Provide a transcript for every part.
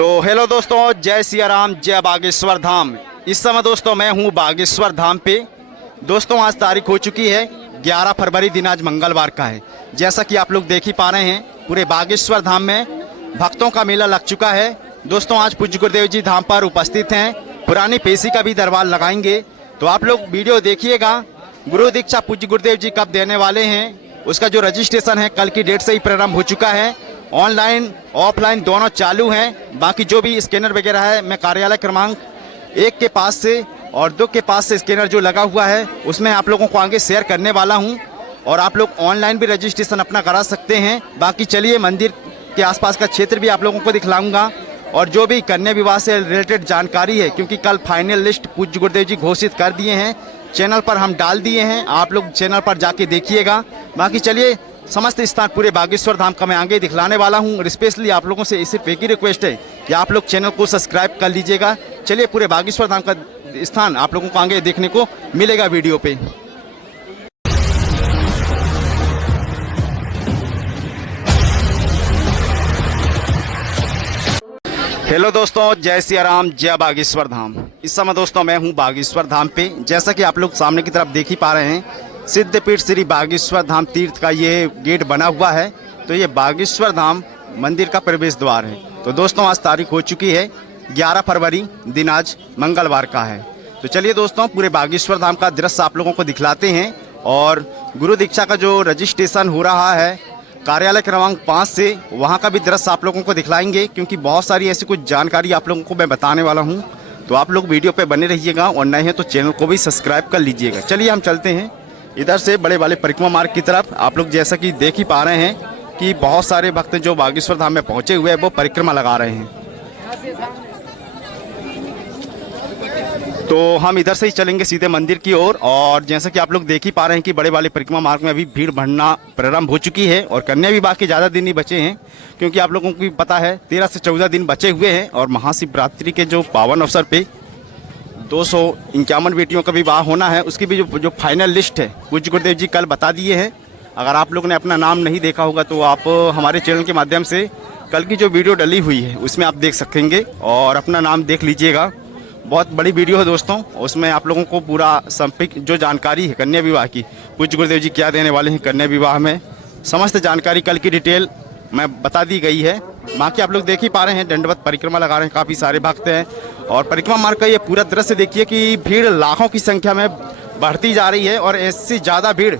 तो हेलो दोस्तों, जय सिया राम, जय बागेश्वर धाम। इस समय दोस्तों मैं हूँ बागेश्वर धाम पे। दोस्तों आज तारीख हो चुकी है 11 फरवरी, दिन आज मंगलवार का है। जैसा कि आप लोग देख ही पा रहे हैं, पूरे बागेश्वर धाम में भक्तों का मेला लग चुका है। दोस्तों आज पूज्य गुरुदेव जी धाम पर उपस्थित हैं, पुरानी पेशी का भी दरबार लगाएंगे। तो आप लोग वीडियो देखिएगा। गुरु दीक्षा पूज्य गुरुदेव जी कब देने वाले हैं, उसका जो रजिस्ट्रेशन है कल की डेट से ही प्रारंभ हो चुका है। ऑनलाइन ऑफलाइन दोनों चालू हैं। बाकी जो भी स्कैनर वगैरह है, मैं कार्यालय क्रमांक 1 के पास से और 2 के पास से स्कैनर जो लगा हुआ है उसमें आप लोगों को आगे शेयर करने वाला हूं। और आप लोग ऑनलाइन भी रजिस्ट्रेशन अपना करा सकते हैं। बाकी चलिए मंदिर के आसपास का क्षेत्र भी आप लोगों को दिखलाऊंगा और जो भी कन्या विवाह से रिलेटेड जानकारी है, क्योंकि कल फाइनल लिस्ट पूज्य गुरुदेव जी घोषित कर दिए हैं, चैनल पर हम डाल दिए हैं, आप लोग चैनल पर जाके देखिएगा। बाकी चलिए समस्त स्थान पूरे बागेश्वर धाम का मैं आगे दिखलाने वाला हूं। और स्पेशली आप लोगों से सिर्फ एक ही रिक्वेस्ट है कि आप लोग चैनल को सब्सक्राइब कर लीजिएगा। चलिए पूरे बागेश्वर धाम का स्थान आप लोगों को आगे देखने को मिलेगा वीडियो पे। हेलो दोस्तों, जय सिया राम, जय बागेश्वर धाम। इस समय दोस्तों मैं हूं बागेश्वर धाम पे। जैसा कि आप लोग सामने की तरफ देख ही पा रहे हैं, सिद्धपीठ श्री बागेश्वर धाम तीर्थ का ये गेट बना हुआ है। तो ये बागेश्वर धाम मंदिर का प्रवेश द्वार है। तो दोस्तों आज तारीख हो चुकी है 11 फरवरी, दिन आज मंगलवार का है। तो चलिए दोस्तों पूरे बागेश्वर धाम का दृश्य आप लोगों को दिखलाते हैं। और गुरु दीक्षा का जो रजिस्ट्रेशन हो रहा है कार्यालय क्रमांक 5 से, वहाँ का भी दृश्य आप लोगों को दिखलाएंगे, क्योंकि बहुत सारी ऐसी कुछ जानकारी आप लोगों को मैं बताने वाला हूँ। तो आप लोग वीडियो पे बने रहिएगा और नए हैं तो चैनल को भी सब्सक्राइब कर लीजिएगा। चलिए हम चलते हैं इधर से बड़े वाले परिक्रमा मार्ग की तरफ। आप लोग जैसा कि देख ही पा रहे हैं कि बहुत सारे भक्त जो बागेश्वर धाम में पहुंचे हुए हैं वो परिक्रमा लगा रहे हैं। तो हम इधर से ही चलेंगे सीधे मंदिर की ओर। और जैसा कि आप लोग देख ही पा रहे हैं कि बड़े वाले परिक्रमा मार्ग में अभी भीड़ बढ़ना प्रारंभ हो चुकी है। और कन्या विवाह के ज़्यादा दिन नहीं बचे हैं, क्योंकि आप लोगों को भी पता है 13 से 14 दिन बचे हुए हैं। और महाशिवरात्रि के जो पावन अवसर पे 251 बेटियों का विवाह होना है, उसकी भी जो फाइनल लिस्ट है पूज्य गुरुदेव जी कल बता दिए हैं। अगर आप लोगों ने अपना नाम नहीं देखा होगा तो आप हमारे चैनल के माध्यम से कल की जो वीडियो डली हुई है उसमें आप देख सकेंगे और अपना नाम देख लीजिएगा। बहुत बड़ी वीडियो है दोस्तों, उसमें आप लोगों को पूरा संपूर्ण जो जानकारी है कन्या विवाह की, पूज्य गुरुदेव जी क्या देने वाले हैं कन्या विवाह में, समस्त जानकारी कल की डिटेल मैं बता दी गई है। बाकी आप लोग देख ही पा रहे हैं दंडवत परिक्रमा लगा रहे हैं, काफ़ी सारे भक्त हैं। और परिक्रमा मार्ग का ये पूरा दृश्य देखिए कि भीड़ लाखों की संख्या में बढ़ती जा रही है और ऐसी ज़्यादा भीड़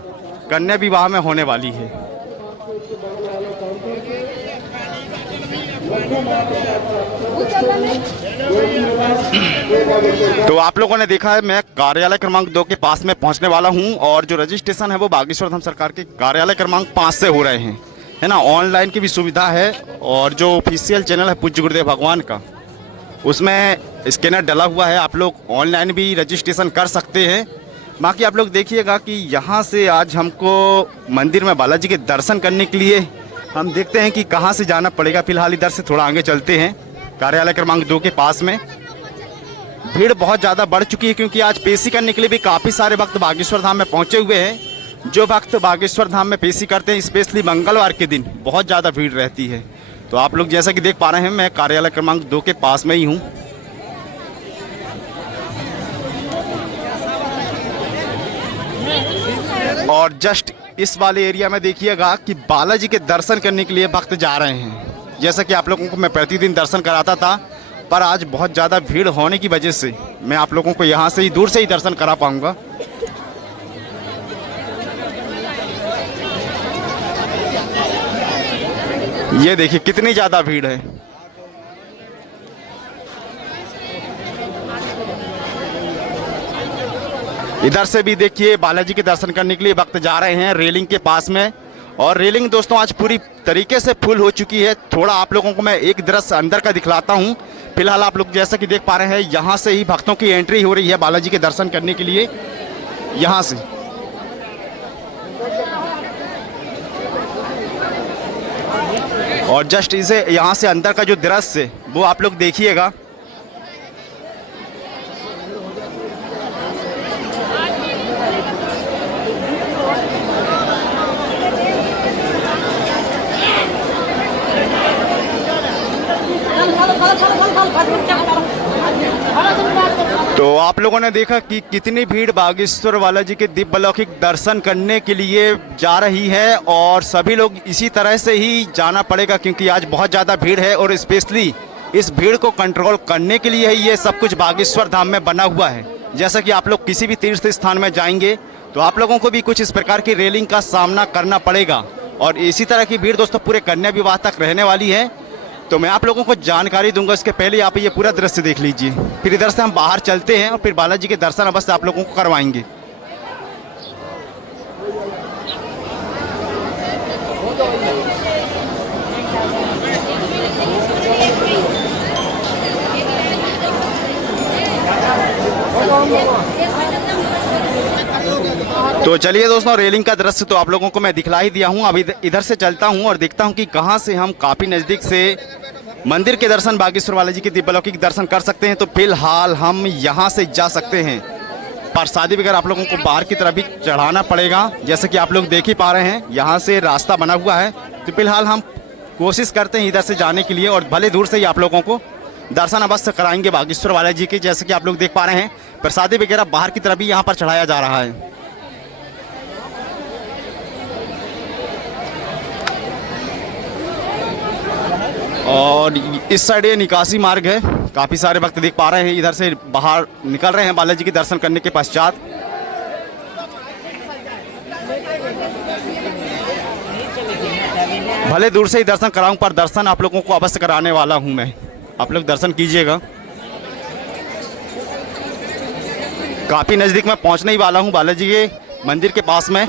कन्या विवाह में होने वाली है। तो आप लोगों ने देखा है मैं कार्यालय क्रमांक 2 के पास में पहुंचने वाला हूं। और जो रजिस्ट्रेशन है वो बागेश्वर धाम सरकार के कार्यालय क्रमांक 5 से हो रहे हैं, है ना। ऑनलाइन की भी सुविधा है और जो ऑफिशियल चैनल है पूज्य गुरुदेव भगवान का, उसमें स्कैनर डला हुआ है। आप लोग ऑनलाइन भी रजिस्ट्रेशन कर सकते हैं। बाकी आप लोग देखिएगा कि यहाँ से आज हमको मंदिर में बालाजी के दर्शन करने के लिए हम देखते हैं कि कहाँ से जाना पड़ेगा। फिलहाल इधर से थोड़ा आगे चलते हैं, कार्यालय क्रमांक 2 के पास में भीड़ बहुत ज़्यादा बढ़ चुकी है, क्योंकि आज पेशी करने के लिए भी काफ़ी सारे भक्त बागेश्वर धाम में पहुँचे हुए हैं। जो भक्त बागेश्वर धाम में पेशी करते हैं स्पेशली मंगलवार के दिन बहुत ज़्यादा भीड़ रहती है। तो आप लोग जैसा कि देख पा रहे हैं मैं कार्यालय क्रमांक 2 के पास में ही हूँ। और जस्ट इस वाले एरिया में देखिएगा कि बालाजी के दर्शन करने के लिए भक्त जा रहे हैं। जैसा कि आप लोगों को मैं प्रतिदिन दर्शन कराता था, पर आज बहुत ज़्यादा भीड़ होने की वजह से मैं आप लोगों को यहाँ से ही दूर से ही दर्शन करा पाऊँगा। ये देखिए कितनी ज़्यादा भीड़ है। इधर से भी देखिए बालाजी के दर्शन करने के लिए भक्त जा रहे हैं रेलिंग के पास में। और रेलिंग दोस्तों आज पूरी तरीके से फुल हो चुकी है। थोड़ा आप लोगों को मैं एक दृश्य अंदर का दिखलाता हूं। फिलहाल आप लोग जैसा कि देख पा रहे हैं यहाँ से ही भक्तों की एंट्री हो रही है बालाजी के दर्शन करने के लिए। यहाँ से और जस्ट इसे यहाँ से अंदर का जो दृश्य है वो आप लोग देखिएगा। तो आप लोगों ने देखा कि कितनी भीड़ बागेश्वर बालाजी के दिव्य अलौकिक दर्शन करने के लिए जा रही है, और सभी लोग इसी तरह से ही जाना पड़ेगा क्योंकि आज बहुत ज़्यादा भीड़ है। और स्पेशली इस भीड़ को कंट्रोल करने के लिए ही ये सब कुछ बागेश्वर धाम में बना हुआ है। जैसा कि आप लोग किसी भी तीर्थ स्थान में जाएंगे तो आप लोगों को भी कुछ इस प्रकार की रेलिंग का सामना करना पड़ेगा, और इसी तरह की भीड़ दोस्तों पूरे कन्या विवाह तक रहने वाली है। तो मैं आप लोगों को जानकारी दूंगा, इसके पहले आप ये पूरा दृश्य देख लीजिए, फिर इधर से हम बाहर चलते हैं और फिर बालाजी के दर्शन अवश्य आप लोगों को करवाएंगे। तो चलिए दोस्तों, रेलिंग का दृश्य तो आप लोगों को मैं दिखला ही दिया हूँ। अभी इधर से चलता हूँ और देखता हूँ कि कहाँ से हम काफ़ी नज़दीक से मंदिर के दर्शन, बागेश्वर बालाजी के दिव्य अलौकिक दर्शन कर सकते हैं। तो फिलहाल हम यहाँ से जा सकते हैं। प्रसादी वगैरह आप लोगों को बाहर की तरफ भी चढ़ाना पड़ेगा, जैसे कि आप लोग देख ही पा रहे हैं यहाँ से रास्ता बना हुआ है। तो फिलहाल हम कोशिश करते हैं इधर से जाने के लिए, और भले दूर से ही आप लोगों को दर्शन अवश्य कराएंगे बागेश्वर बालाजी के। जैसे कि आप लोग देख पा रहे हैं प्रसादी वगैरह बाहर की तरफ भी यहाँ पर चढ़ाया जा रहा है। और इस साइड ये निकासी मार्ग है, काफ़ी सारे भक्त देख पा रहे हैं इधर से बाहर निकल रहे हैं बालाजी के दर्शन करने के पश्चात। भले दूर से ही दर्शन कराऊं, पर दर्शन आप लोगों को अवश्य कराने वाला हूं मैं। आप लोग दर्शन कीजिएगा। काफ़ी नज़दीक मैं पहुंचने ही वाला हूं बालाजी के मंदिर के पास में।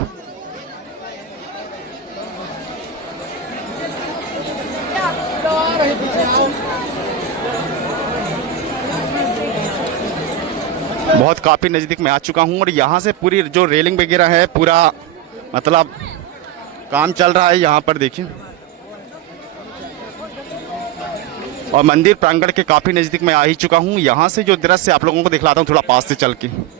बहुत काफ़ी नज़दीक मैं आ चुका हूं, और यहाँ से पूरी जो रेलिंग वगैरह है पूरा मतलब काम चल रहा है यहाँ पर, देखिए। और मंदिर प्रांगण के काफ़ी नज़दीक मैं आ ही चुका हूँ। यहाँ से जो दृश्य आप लोगों को दिखलाता हूँ थोड़ा पास से चल के।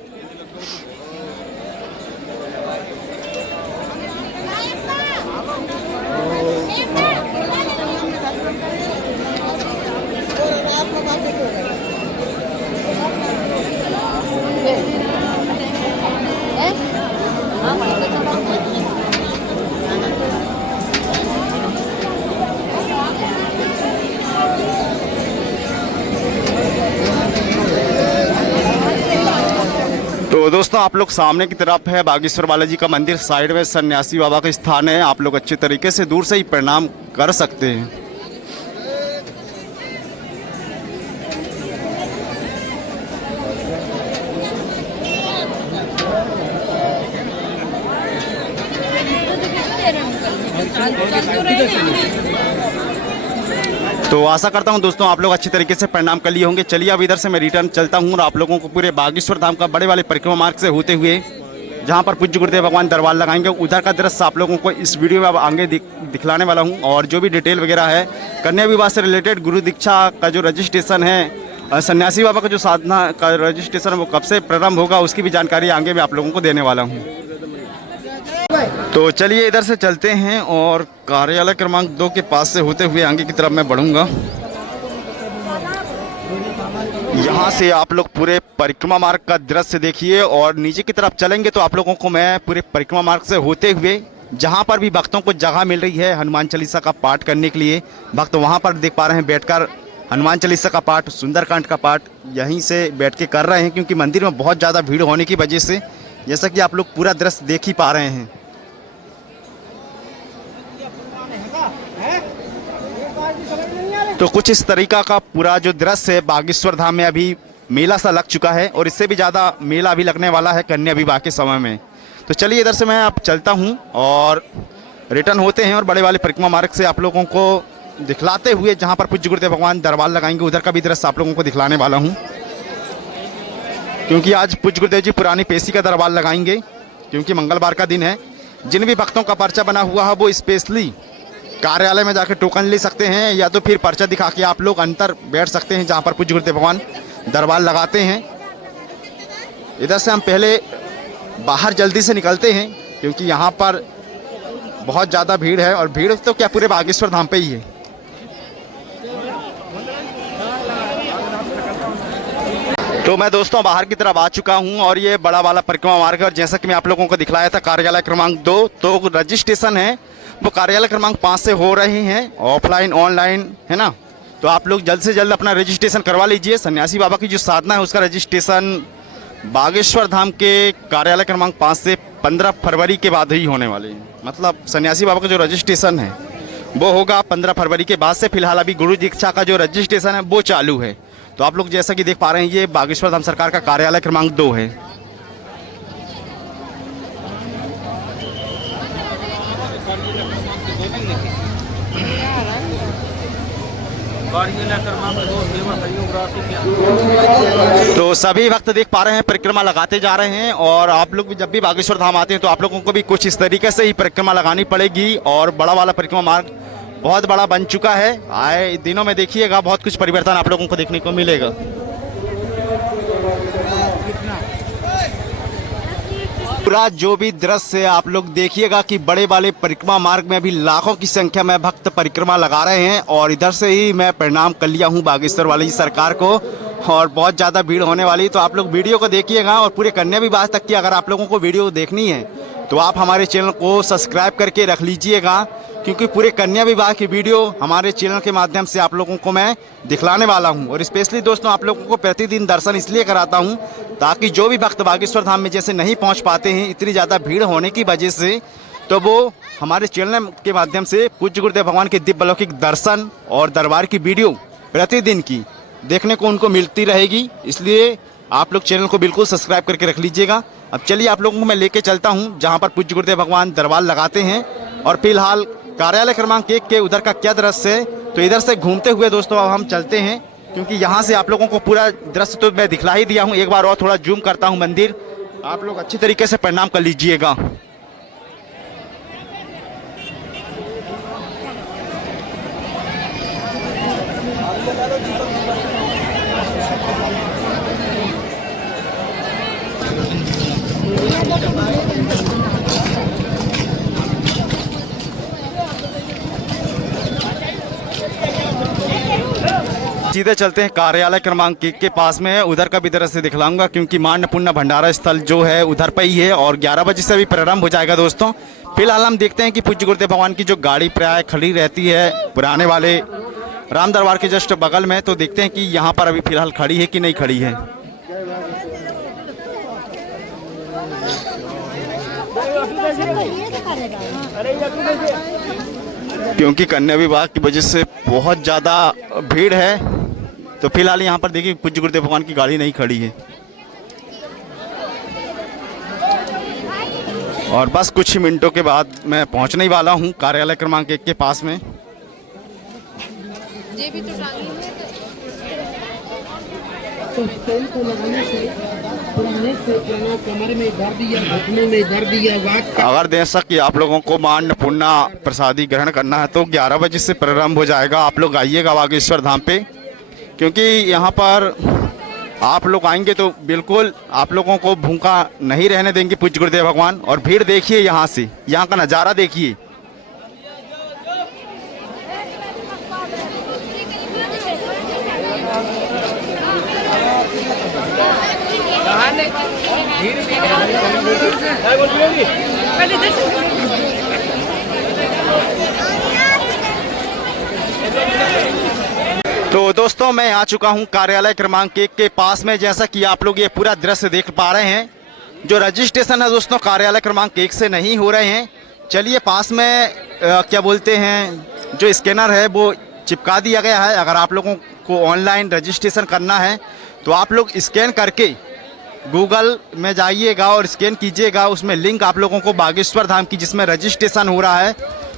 तो दोस्तों, आप लोग सामने की तरफ है बागेश्वर बालाजी का मंदिर, साइड में सन्यासी बाबा का स्थान है। आप लोग अच्छे तरीके से दूर से ही प्रणाम कर सकते हैं। तो आशा करता हूं दोस्तों आप लोग अच्छी तरीके से प्रणाम कर लिए होंगे। चलिए अब इधर से मैं रिटर्न चलता हूं, और आप लोगों को पूरे बागेश्वर धाम का बड़े वाले परिक्रमा मार्ग से होते हुए जहां पर पूज्य गुरुदेव भगवान दरबार लगाएंगे, उधर का दृश्य आप लोगों को इस वीडियो में अब आगे दिखलाने वाला हूं। और जो भी डिटेल वगैरह है कन्या विवाह से रिलेटेड, गुरु दीक्षा का जो रजिस्ट्रेशन है, सन्यासी बाबा का जो साधना का रजिस्ट्रेशन वो कब से प्रारंभ होगा, उसकी भी जानकारी आगे मैं आप लोगों को देने वाला हूँ। तो चलिए इधर से चलते हैं और कार्यालय क्रमांक 2 के पास से होते हुए आगे की तरफ मैं बढ़ूंगा। यहाँ से आप लोग पूरे परिक्रमा मार्ग का दृश्य देखिए, और नीचे की तरफ चलेंगे तो आप लोगों को मैं पूरे परिक्रमा मार्ग से होते हुए जहाँ पर भी भक्तों को जगह मिल रही है हनुमान चालीसा का पाठ करने के लिए, भक्त वहाँ पर देख पा रहे हैं बैठकर हनुमान चालीसा का पाठ, सुंदरकांड का पाठ यहीं से बैठ के कर रहे हैं, क्योंकि मंदिर में बहुत ज़्यादा भीड़ होने की वजह से, जैसा कि आप लोग पूरा दृश्य देख ही पा रहे हैं। तो कुछ इस तरीका का पूरा जो दृश्य है, बागेश्वर धाम में अभी मेला सा लग चुका है, और इससे भी ज़्यादा मेला अभी लगने वाला है कन्या विवाह के समय में। तो चलिए इधर से मैं अब चलता हूँ और रिटर्न होते हैं, और बड़े वाले परिक्रमा मार्ग से आप लोगों को दिखलाते हुए जहाँ पर पूज्य गुरुदेव भगवान दरबार लगाएंगे उधर का भी दृश्य आप लोगों को दिखलाने वाला हूँ, क्योंकि आज पूज्य गुरुदेव जी पुरानी पेशी का दरबार लगाएंगे, क्योंकि मंगलवार का दिन है। जिन भी भक्तों का पर्चा बना हुआ है वो स्पेशली कार्यालय में जाकर टोकन ले सकते हैं, या तो फिर पर्चा दिखा के आप लोग अंदर बैठ सकते हैं जहाँ पर पूज्य गुरुदेव भगवान दरबार लगाते हैं। इधर से हम पहले बाहर जल्दी से निकलते हैं, क्योंकि यहाँ पर बहुत ज़्यादा भीड़ है, और भीड़ तो क्या पूरे बागेश्वर धाम पे ही है। तो मैं दोस्तों बाहर की तरफ आ चुका हूं और ये बड़ा वाला परिक्रमा मार्ग है। और जैसा कि मैं आप लोगों को दिखलाया था कार्यालय क्रमांक 2, तो रजिस्ट्रेशन है वो कार्यालय क्रमांक 5 से हो रहे हैं, ऑफलाइन ऑनलाइन, है ना। तो आप लोग जल्द से जल्द अपना रजिस्ट्रेशन करवा लीजिए। सन्यासी बाबा की जो साधना है उसका रजिस्ट्रेशन बागेश्वर धाम के कार्यालय क्रमांक 5 से 15 फरवरी के बाद ही होने वाले हैं। मतलब सन्यासी बाबा का जो रजिस्ट्रेशन है वो होगा 15 फरवरी के बाद से। फिलहाल अभी गुरु दीक्षा का जो रजिस्ट्रेशन है वो चालू है। तो आप लोग जैसा कि देख पा रहे हैं ये बागेश्वर धाम सरकार का कार्यालय क्रमांक 2 है। तो सभी भक्त देख पा रहे हैं परिक्रमा लगाते जा रहे हैं। और आप लोग भी जब भी बागेश्वर धाम आते हैं तो आप लोगों को भी कुछ इस तरीके से ही परिक्रमा लगानी पड़ेगी। और बड़ा वाला परिक्रमा मार्ग बहुत बड़ा बन चुका है। आए दिनों में देखिएगा बहुत कुछ परिवर्तन आप लोगों को देखने को मिलेगा। पूरा जो भी दृश्य है आप लोग देखिएगा कि बड़े वाले परिक्रमा मार्ग में अभी लाखों की संख्या में भक्त परिक्रमा लगा रहे हैं। और इधर से ही मैं प्रणाम कर लिया हूँ बागेश्वर वाली सरकार को। और बहुत ज़्यादा भीड़ होने वाली, तो आप लोग वीडियो को देखिएगा। और पूरे कन्या विवाह तक की अगर आप लोगों को वीडियो देखनी है तो आप हमारे चैनल को सब्सक्राइब करके रख लीजिएगा, क्योंकि पूरे कन्या विवाह की वीडियो हमारे चैनल के माध्यम से आप लोगों को मैं दिखलाने वाला हूं। और स्पेशली दोस्तों आप लोगों को प्रतिदिन दर्शन इसलिए कराता हूं ताकि जो भी भक्त बागेश्वर धाम में जैसे नहीं पहुंच पाते हैं इतनी ज़्यादा भीड़ होने की वजह से, तो वो हमारे चैनल के माध्यम से पूज्य गुरुदेव भगवान के दिव्य अलौकिक दर्शन और दरबार की वीडियो प्रतिदिन की देखने को उनको मिलती रहेगी। इसलिए आप लोग चैनल को बिल्कुल सब्सक्राइब करके रख लीजिएगा। अब चलिए आप लोगों को मैं लेके चलता हूँ जहाँ पर पूज्य गुरुदेव भगवान दरबार लगाते हैं। और फिलहाल कार्यालय क्रमांक 1 के उधर का क्या दृश्य है, तो इधर से घूमते हुए दोस्तों अब हम चलते हैं, क्योंकि यहाँ से आप लोगों को पूरा दृश्य तो मैं दिखला ही दिया हूँ। एक बार और थोड़ा जूम करता हूँ मंदिर, आप लोग अच्छी तरीके से प्रणाम कर लीजिएगा। सीधे चलते हैं कार्यालय क्रमांक 1 के पास में है, उधर का भी दृश्य दिखलाऊंगा, क्योंकि मान पुण्य भंडारा स्थल जो है उधर पर ही है। और 11 बजे से भी प्रारंभ हो जाएगा दोस्तों। फिलहाल हम देखते हैं कि पूज्य गुरुदेव भगवान की जो गाड़ी प्राय खड़ी रहती है पुराने वाले राम दरबार के जस्ट बगल में, तो देखते हैं कि यहाँ पर अभी फिलहाल खड़ी है कि नहीं खड़ी है। क्योंकि कन्या विवाह की वजह से बहुत ज़्यादा भीड़ है, तो फिलहाल यहाँ पर देखिए पूज्य गुरुदेव भगवान की गाड़ी नहीं खड़ी है। और बस कुछ ही मिनटों के बाद मैं पहुँचने वाला हूँ कार्यालय क्रमांक 1 के पास में। ये भी तो टांगी है। तो स्टेन को लगाने से पुराने से जाना कमर में दर्द या घुटनों में दर्द या वात का। अगर जैसा कि आप लोगों को मान पुण्य प्रसादी ग्रहण करना है तो 11 बजे से प्रारंभ हो जाएगा। आप लोग आइएगा बागेश्वर धाम पे, क्योंकि यहाँ पर आप लोग आएंगे तो बिल्कुल आप लोगों को भूखा नहीं रहने देंगे पूज्य गुरुदेव भगवान। और भीड़ देखिए यहाँ से, यहाँ का नज़ारा देखिए। तो दोस्तों मैं आ चुका हूं कार्यालय क्रमांक 1 के पास में। जैसा कि आप लोग ये पूरा दृश्य देख पा रहे हैं, जो रजिस्ट्रेशन है दोस्तों कार्यालय क्रमांक 1 से नहीं हो रहे हैं। चलिए पास में क्या बोलते हैं जो स्कैनर है वो चिपका दिया गया है। अगर आप लोगों को ऑनलाइन रजिस्ट्रेशन करना है तो आप लोग स्कैन करके गूगल में जाइएगा और स्कैन कीजिएगा। उसमें लिंक आप लोगों को बागेश्वर धाम की जिसमें रजिस्ट्रेशन हो रहा है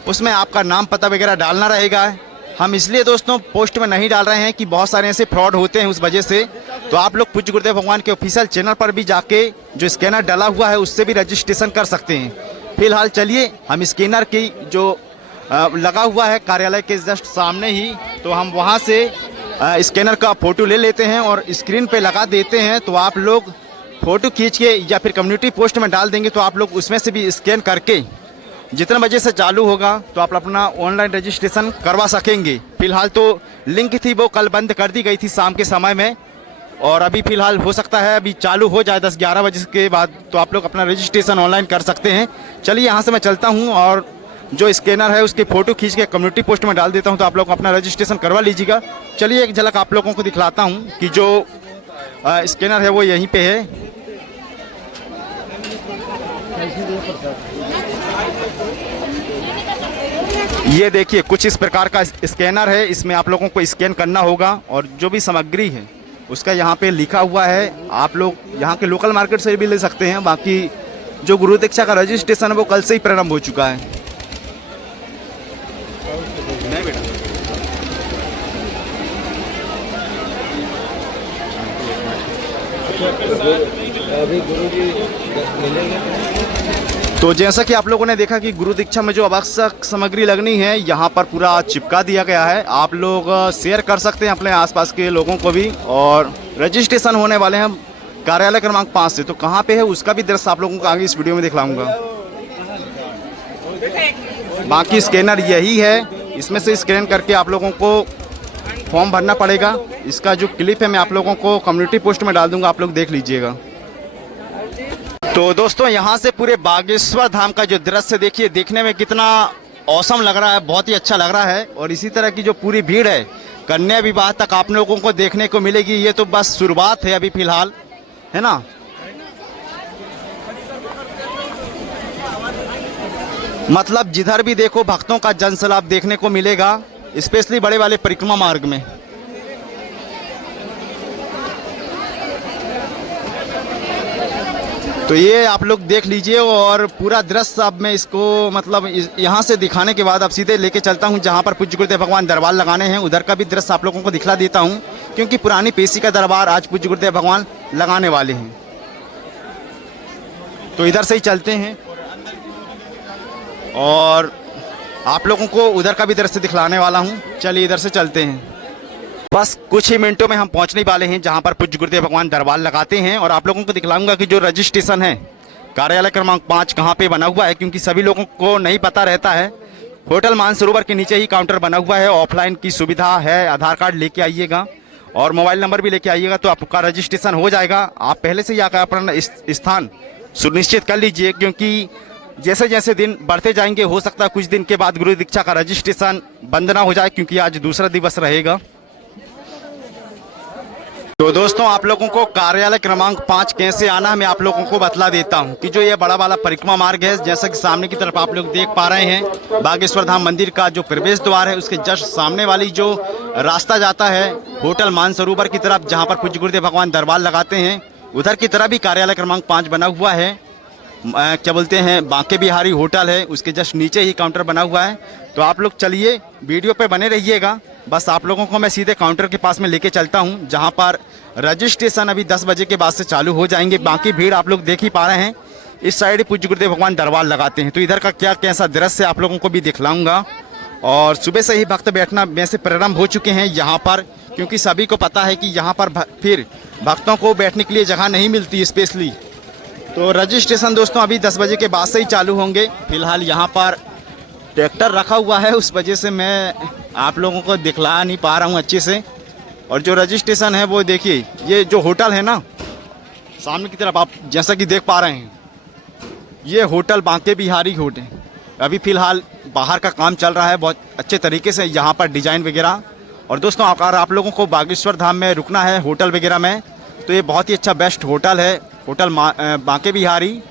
उसमें आपका नाम पता वगैरह डालना रहेगा। हम इसलिए दोस्तों पोस्ट में नहीं डाल रहे हैं कि बहुत सारे ऐसे फ्रॉड होते हैं उस वजह से। तो आप लोग पूज्य गुरुदेव भगवान के ऑफिशियल चैनल पर भी जाके जो स्कैनर डाला हुआ है उससे भी रजिस्ट्रेशन कर सकते हैं। फिलहाल चलिए हम स्कैनर की जो लगा हुआ है कार्यालय के जस्ट सामने ही, तो हम वहाँ से स्कैनर का फ़ोटो ले लेते हैं और स्क्रीन पे लगा देते हैं। तो आप लोग फ़ोटो खींच के या फिर कम्युनिटी पोस्ट में डाल देंगे तो आप लोग उसमें से भी स्कैन करके जितने बजे से चालू होगा तो आप अपना ऑनलाइन रजिस्ट्रेशन करवा सकेंगे। फिलहाल तो लिंक थी वो कल बंद कर दी गई थी शाम के समय में, और अभी फ़िलहाल हो सकता है अभी चालू हो जाए 10-11 बजे के बाद, तो आप लोग अपना रजिस्ट्रेशन ऑनलाइन कर सकते हैं। चलिए यहाँ से मैं चलता हूँ और जो स्कैनर है उसकी फ़ोटो खींच के कम्युनिटी पोस्ट में डाल देता हूँ, तो आप लोग अपना रजिस्ट्रेशन करवा लीजिएगा। चलिए एक झलक आप लोगों को दिखलाता हूँ कि जो स्कैनर है वो यहीं पे है। ये देखिए कुछ इस प्रकार का स्कैनर है, इसमें आप लोगों को स्कैन करना होगा और जो भी सामग्री है उसका यहाँ पे लिखा हुआ है। आप लोग यहाँ के लोकल मार्केट से भी ले सकते हैं। बाकी जो गुरु दीक्षा का रजिस्ट्रेशन है वो कल से ही प्रारंभ हो चुका है। नहीं बेटा, अभी गुरु जी मिलेंगे। तो जैसा कि आप लोगों ने देखा कि गुरु दीक्षा में जो आवश्यक सामग्री लगनी है यहाँ पर पूरा चिपका दिया गया है। आप लोग शेयर कर सकते हैं अपने आसपास के लोगों को भी। और रजिस्ट्रेशन होने वाले हैं कार्यालय क्रमांक 5 से, तो कहाँ पे है उसका भी दृश्य आप लोगों को आगे इस वीडियो में दिखलाऊंगा। बाकी स्कैनर यही है, इसमें से स्कैन करके आप लोगों को फॉर्म भरना पड़ेगा। इसका जो क्लिप है मैं आप लोगों को कम्युनिटी पोस्ट में डाल दूंगा, आप लोग देख लीजिएगा। तो दोस्तों यहाँ से पूरे बागेश्वर धाम का जो दृश्य देखिए, देखने में कितना औसम लग रहा है, बहुत ही अच्छा लग रहा है। और इसी तरह की जो पूरी भीड़ है कन्या विवाह तक आप लोगों को देखने को मिलेगी। ये तो बस शुरुआत है अभी फ़िलहाल, है ना। मतलब जिधर भी देखो भक्तों का जनसैलाब देखने को मिलेगा, स्पेशली बड़े वाले परिक्रमा मार्ग में। तो ये आप लोग देख लीजिए और पूरा दृश्य अब मैं इसको मतलब यहाँ से दिखाने के बाद अब सीधे लेके चलता हूँ जहाँ पर पूज्य गुरुदेव भगवान दरबार लगाने हैं। उधर का भी दृश्य आप लोगों को दिखला देता हूँ, क्योंकि पुरानी पेशी का दरबार आज पूज्य गुरुदेव भगवान लगाने वाले हैं। तो इधर से ही चलते हैं और आप लोगों को उधर का भी दृश्य दिखलाने वाला हूँ। चलिए इधर से चलते हैं। बस कुछ ही मिनटों में हम पहुंचने वाले हैं जहां पर पूज्य गुरुदेव भगवान दरबार लगाते हैं। और आप लोगों को दिखलाऊंगा कि जो रजिस्ट्रेशन है कार्यालय क्रमांक 5 कहां पे बना हुआ है, क्योंकि सभी लोगों को नहीं पता रहता है। होटल मानसरोवर के नीचे ही काउंटर बना हुआ है, ऑफलाइन की सुविधा है। आधार कार्ड लेके आइएगा और मोबाइल नंबर भी लेके आइएगा, तो आपका रजिस्ट्रेशन हो जाएगा। आप पहले से ही आकर अपना स्थान सुनिश्चित कर लीजिए, क्योंकि जैसे जैसे दिन बढ़ते जाएंगे हो सकता है कुछ दिन के बाद गुरु दीक्षा का रजिस्ट्रेशन बंद ना हो जाए, क्योंकि आज दूसरा दिवस रहेगा। तो दोस्तों आप लोगों को कार्यालय क्रमांक 5 कैसे आना है मैं आप लोगों को बतला देता हूं कि जो ये बड़ा वाला परिक्रमा मार्ग है, जैसा कि सामने की तरफ आप लोग देख पा रहे हैं, बागेश्वर धाम मंदिर का जो प्रवेश द्वार है उसके जस्ट सामने वाली जो रास्ता जाता है होटल मानसरोवर की तरफ, जहां पर पूज्य गुरुदेव भगवान दरबार लगाते हैं, उधर की तरफ भी कार्यालय क्रमांक 5 बना हुआ है। क्या बोलते हैं, बांके बिहारी होटल है, उसके जस्ट नीचे ही काउंटर बना हुआ है। तो आप लोग चलिए वीडियो पे बने रहिएगा। बस आप लोगों को मैं सीधे काउंटर के पास में लेके चलता हूं, जहां पर रजिस्ट्रेशन अभी 10 बजे के बाद से चालू हो जाएंगे। बाकी भीड़ आप लोग देख ही पा रहे हैं, इस साइड पूज्य गुरुदेव भगवान दरबार लगाते हैं। तो इधर का क्या कैसा दृश्य आप लोगों को भी दिखलाऊंगा। और सुबह से ही भक्त बैठना वैसे प्रारंभ हो चुके हैं यहाँ पर, क्योंकि सभी को पता है कि यहाँ पर फिर भक्तों को बैठने के लिए जगह नहीं मिलती स्पेशली। तो रजिस्ट्रेशन दोस्तों अभी 10 बजे के बाद से ही चालू होंगे। फिलहाल यहाँ पर ट्रैक्टर रखा हुआ है, उस वजह से मैं आप लोगों को दिखला नहीं पा रहा हूँ अच्छे से। और जो रजिस्ट्रेशन है वो देखिए, ये जो होटल है ना सामने की तरफ आप जैसा कि देख पा रहे हैं, ये होटल बांके बिहारी होटल अभी फ़िलहाल बाहर का काम चल रहा है बहुत अच्छे तरीके से, यहाँ पर डिज़ाइन वगैरह। और दोस्तों अगर आप लोगों को बागेश्वर धाम में रुकना है होटल वगैरह में, तो ये बहुत ही अच्छा बेस्ट होटल है, होटल बांके बिहारी।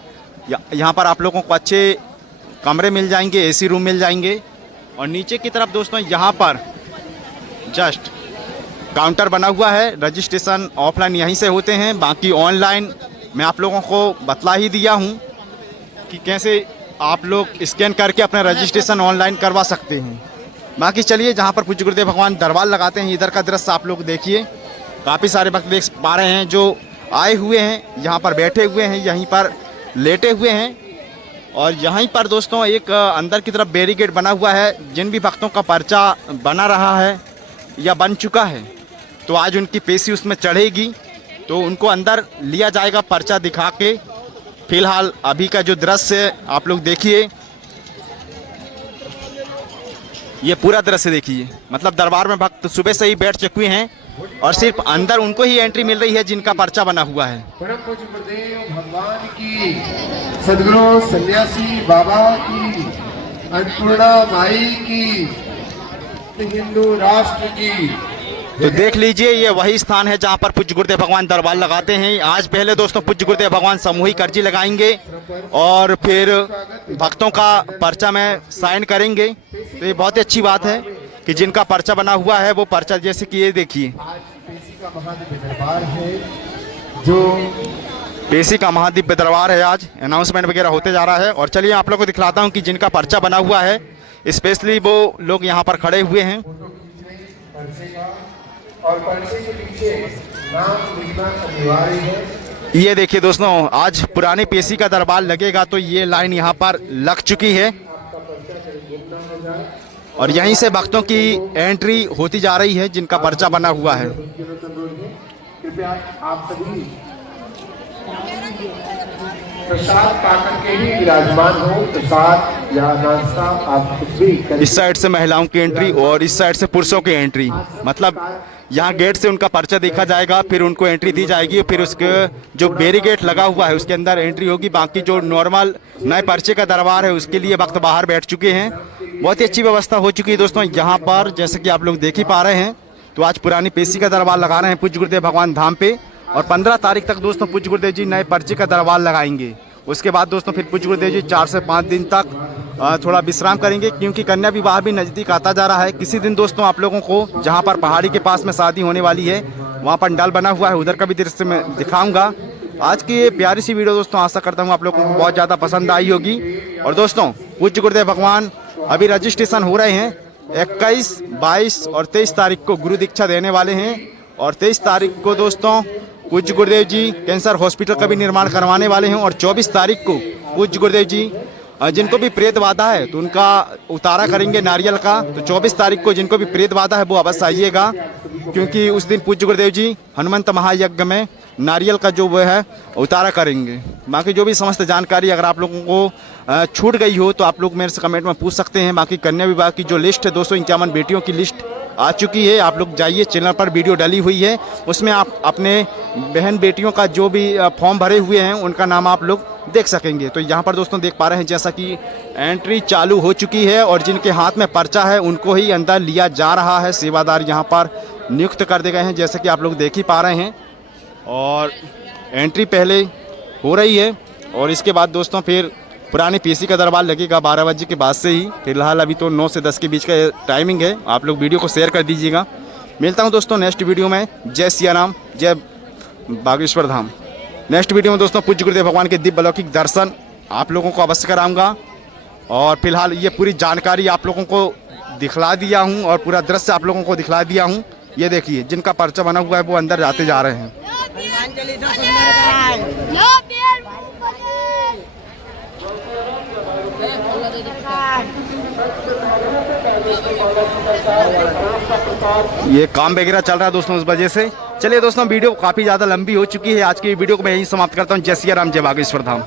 यहाँ पर आप लोगों को अच्छे कमरे मिल जाएंगे, एसी रूम मिल जाएंगे। और नीचे की तरफ दोस्तों यहाँ पर जस्ट काउंटर बना हुआ है। रजिस्ट्रेशन ऑफलाइन यहीं से होते हैं, बाकी ऑनलाइन मैं आप लोगों को बतला ही दिया हूँ कि कैसे आप लोग स्कैन करके अपना रजिस्ट्रेशन ऑनलाइन करवा सकते हैं। बाकी चलिए जहाँ पर पूज्य गुरुदेव भगवान दरबार लगाते हैं, इधर का दृश्य आप लोग देखिए। काफ़ी सारे भक्त देख पा रहे हैं जो आए हुए हैं, यहाँ पर बैठे हुए हैं, यहीं पर लेटे हुए हैं। और यहीं पर दोस्तों एक अंदर की तरफ बैरिकेड बना हुआ है। जिन भी भक्तों का पर्चा बना रहा है या बन चुका है, तो आज उनकी पेशी उसमें चढ़ेगी, तो उनको अंदर लिया जाएगा पर्चा दिखा के। फिलहाल अभी का जो दृश्य आप लोग देखिए, ये पूरा दृश्य देखिए, मतलब दरबार में भक्त सुबह से ही बैठ चुके हैं और सिर्फ अंदर उनको ही एंट्री मिल रही है जिनका पर्चा बना हुआ है। परम पूज्य गुरुदेव भगवान की, सदगुरु सन्यासी बाबा की, अन्नपूर्णा माई की, हिंदू राष्ट्र की। तो देख लीजिए, ये वही स्थान है जहां पर पूज्य गुरुदेव भगवान दरबार लगाते हैं। आज पहले दोस्तों पूज्य गुरुदेव भगवान सामूहिक अर्जी लगाएंगे और फिर भक्तों का पर्चा में साइन करेंगे। तो ये बहुत ही अच्छी बात है कि जिनका पर्चा बना हुआ है वो पर्चा, जैसे कि ये देखिए, आज पेशी का महादिव्य दरबार है, जो पेशी का महादिव्य दरबार है। आज अनाउंसमेंट वगैरह होते जा रहा है। और चलिए आप लोगों को दिखलाता हूँ कि जिनका पर्चा बना हुआ है, स्पेशली वो लोग यहाँ पर खड़े हुए हैं। पर्चे का और पर्चे के पीछे नाम लिखना अनिवार्य है। ये देखिए दोस्तों, आज पुरानी पेशी का दरबार लगेगा तो ये लाइन यहाँ पर लग चुकी है और यहीं से भक्तों की एंट्री होती जा रही है जिनका पर्चा बना हुआ है। कृपया आप सभी प्रसाद पाकर के ही विराजमान हो। प्रसाद या नाश्ता आप कुछ भी करें। इस साइड से महिलाओं की एंट्री और इस साइड से पुरुषों की एंट्री, मतलब यहाँ गेट से उनका पर्चा देखा जाएगा, फिर उनको एंट्री दी जाएगी, फिर उसके जो बैरिकेड लगा हुआ है उसके अंदर एंट्री होगी। बाकी जो नॉर्मल नए पर्चे का दरबार है उसके लिए वक्त बाहर बैठ चुके हैं। बहुत ही अच्छी व्यवस्था हो चुकी है दोस्तों यहाँ पर, जैसे कि आप लोग देख ही पा रहे हैं। तो आज पुरानी पेशी का दरबार लगा रहे हैं पूज्य गुरुदेव भगवान धाम पे और 15 तारीख तक दोस्तों पूज्य गुरुदेव जी नए पर्चे का दरबार लगाएंगे। उसके बाद दोस्तों फिर पूज्य गुरुदेव जी 4 से 5 दिन तक थोड़ा विश्राम करेंगे, क्योंकि कन्या विवाह भी नज़दीक आता जा रहा है। किसी दिन दोस्तों आप लोगों को जहां पर पहाड़ी के पास में शादी होने वाली है वहां पंडाल बना हुआ है, उधर का भी दृश्य मैं दिखाऊंगा। आज की ये प्यारी सी वीडियो दोस्तों आशा करता हूँ आप लोगों को बहुत ज़्यादा पसंद आई होगी। और दोस्तों पूज्य गुरुदेव भगवान अभी रजिस्ट्रेशन हो रहे हैं, 21, 22 और 23 तारीख को गुरु दीक्षा देने वाले हैं। और 23 तारीख को दोस्तों पूज्य गुरुदेव जी कैंसर हॉस्पिटल का भी निर्माण करवाने वाले हैं। और 24 तारीख को पूज्य गुरुदेव जी जिनको भी प्रेत बाधा है तो उनका उतारा करेंगे नारियल का। तो 24 तारीख को जिनको भी प्रेत बाधा है वो अवश्य आइएगा, क्योंकि उस दिन पूज्य गुरुदेव जी हनुमंत महायज्ञ में नारियल का जो वो है उतारा करेंगे। बाकी जो भी समस्त जानकारी अगर आप लोगों को छूट गई हो तो आप लोग मेरे से कमेंट में पूछ सकते हैं। बाकी कन्या विवाह की जो लिस्ट है 251 बेटियों की लिस्ट आ चुकी है। आप लोग जाइए, चैनल पर वीडियो डली हुई है, उसमें आप अपने बहन बेटियों का जो भी फॉर्म भरे हुए हैं उनका नाम आप लोग देख सकेंगे। तो यहाँ पर दोस्तों देख पा रहे हैं जैसा कि एंट्री चालू हो चुकी है और जिनके हाथ में पर्चा है उनको ही अंदर लिया जा रहा है। सेवादार यहाँ पर नियुक्त कर दिए गए हैं, जैसे कि आप लोग देख ही पा रहे हैं। और एंट्री पहले हो रही है और इसके बाद दोस्तों फिर पुरानी पेशी का दरबार लगेगा 12 बजे के बाद से ही। फिलहाल अभी तो 9 से 10 के बीच का टाइमिंग है। आप लोग वीडियो को शेयर कर दीजिएगा। मिलता हूं दोस्तों नेक्स्ट वीडियो में। जय सिया राम, जय बागेश्वर धाम। नेक्स्ट वीडियो में दोस्तों पूज्य गुरुदेव भगवान के दिव्य अलौकिक दर्शन आप लोगों को अवश्य कराऊंगा। और फिलहाल ये पूरी जानकारी आप लोगों को दिखला दिया हूँ और पूरा दृश्य आप लोगों को दिखला दिया हूँ। ये देखिए जिनका पर्चा बना हुआ है वो अंदर जाते जा रहे हैं। ये काम वगैरह चल रहा है दोस्तों, उस वजह से। चलिए दोस्तों वीडियो काफ़ी ज़्यादा लंबी हो चुकी है। आज की वीडियो को मैं यहीं समाप्त करता हूँ। जय सिया राम, जय बागेश्वर धाम।